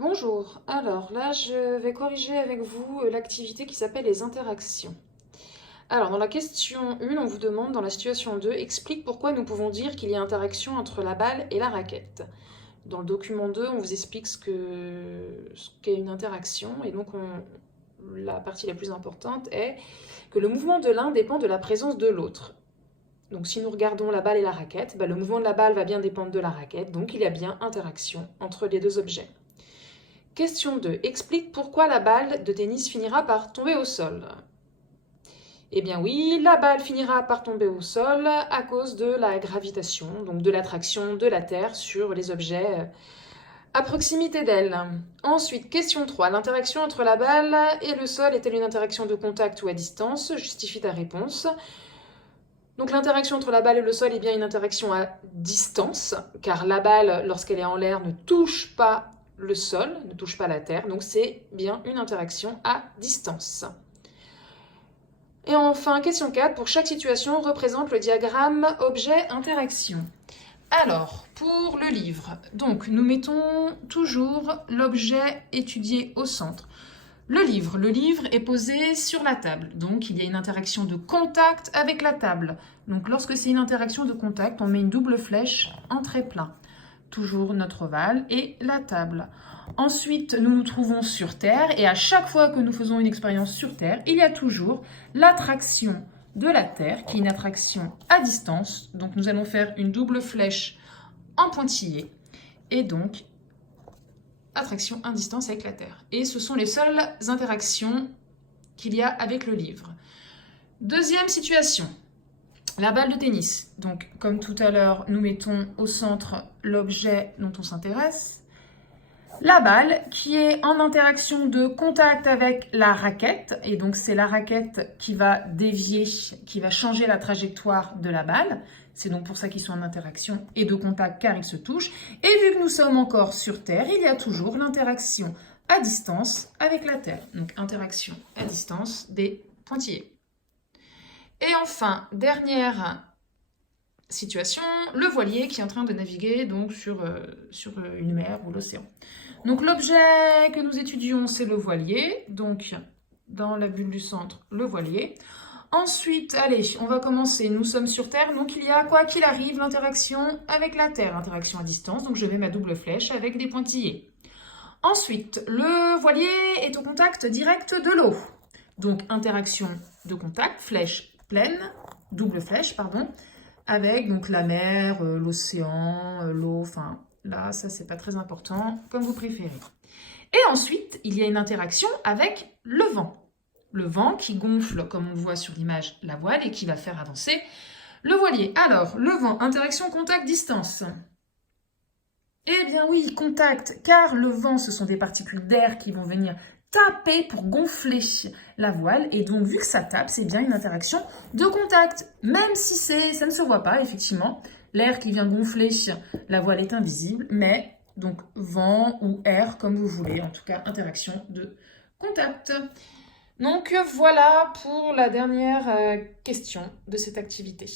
Bonjour, alors là je vais corriger avec vous l'activité qui s'appelle les interactions. Alors dans la question 1, on vous demande dans la situation 2, explique pourquoi nous pouvons dire qu'il y a interaction entre la balle et la raquette. Dans le document 2, on vous explique ce qu'est une interaction et donc la partie la plus importante est que le mouvement de l'un dépend de la présence de l'autre. Donc si nous regardons la balle et la raquette, le mouvement de la balle va bien dépendre de la raquette, donc il y a bien interaction entre les deux objets. Question 2. Explique pourquoi la balle de tennis finira par tomber au sol. Eh bien oui, la balle finira par tomber au sol à cause de la gravitation, donc de l'attraction de la Terre sur les objets à proximité d'elle. Ensuite, question 3. L'interaction entre la balle et le sol est-elle une interaction de contact ou à distance? Justifie ta réponse. Donc l'interaction entre la balle et le sol est bien une interaction à distance, car la balle, lorsqu'elle est en l'air, ne touche pas le sol, ne touche pas la terre, donc c'est bien une interaction à distance. Et enfin, question 4, pour chaque situation, représente le diagramme objet-interaction. Alors, pour le livre, donc nous mettons toujours l'objet étudié au centre. Le livre est posé sur la table, donc il y a une interaction de contact avec la table. Donc lorsque c'est une interaction de contact, on met une double flèche en trait plein. Toujours notre ovale et la table. Ensuite, nous nous trouvons sur Terre et à chaque fois que nous faisons une expérience sur Terre, il y a toujours l'attraction de la Terre, qui est une attraction à distance. Donc nous allons faire une double flèche en pointillé et donc attraction à distance avec la Terre. Et ce sont les seules interactions qu'il y a avec le livre. Deuxième situation, la balle de tennis. Donc, comme tout à l'heure, nous mettons au centre l'objet dont on s'intéresse. La balle qui est en interaction de contact avec la raquette. Et donc, c'est la raquette qui va dévier, qui va changer la trajectoire de la balle. C'est donc pour ça qu'ils sont en interaction et de contact car ils se touchent. Et vu que nous sommes encore sur Terre, il y a toujours l'interaction à distance avec la Terre. Donc, interaction à distance des pointillés. Et enfin, dernière situation, le voilier qui est en train de naviguer donc sur une mer ou l'océan. Donc l'objet que nous étudions, c'est le voilier. Donc dans la bulle du centre, le voilier. Ensuite, allez, on va commencer. Nous sommes sur Terre, donc il y a, quoi qu'il arrive, l'interaction avec la Terre. Interaction à distance, donc je mets ma double flèche avec des pointillés. Ensuite, le voilier est au contact direct de l'eau. Donc interaction de contact, flèche pleine, double flèche, pardon, avec donc la mer, l'océan, l'eau, enfin là, ça c'est pas très important, comme vous préférez. Et ensuite, il y a une interaction avec le vent. Le vent qui gonfle, comme on le voit sur l'image, la voile et qui va faire avancer le voilier. Alors, le vent, interaction, contact, distance. Eh bien oui, contact, car le vent, ce sont des particules d'air qui vont venir taper pour gonfler la voile. Et donc, vu que ça tape, c'est bien une interaction de contact. Même si ça ne se voit pas, effectivement. L'air qui vient gonfler la voile est invisible, mais donc vent ou air, comme vous voulez. En tout cas, interaction de contact. Donc, voilà pour la dernière question de cette activité.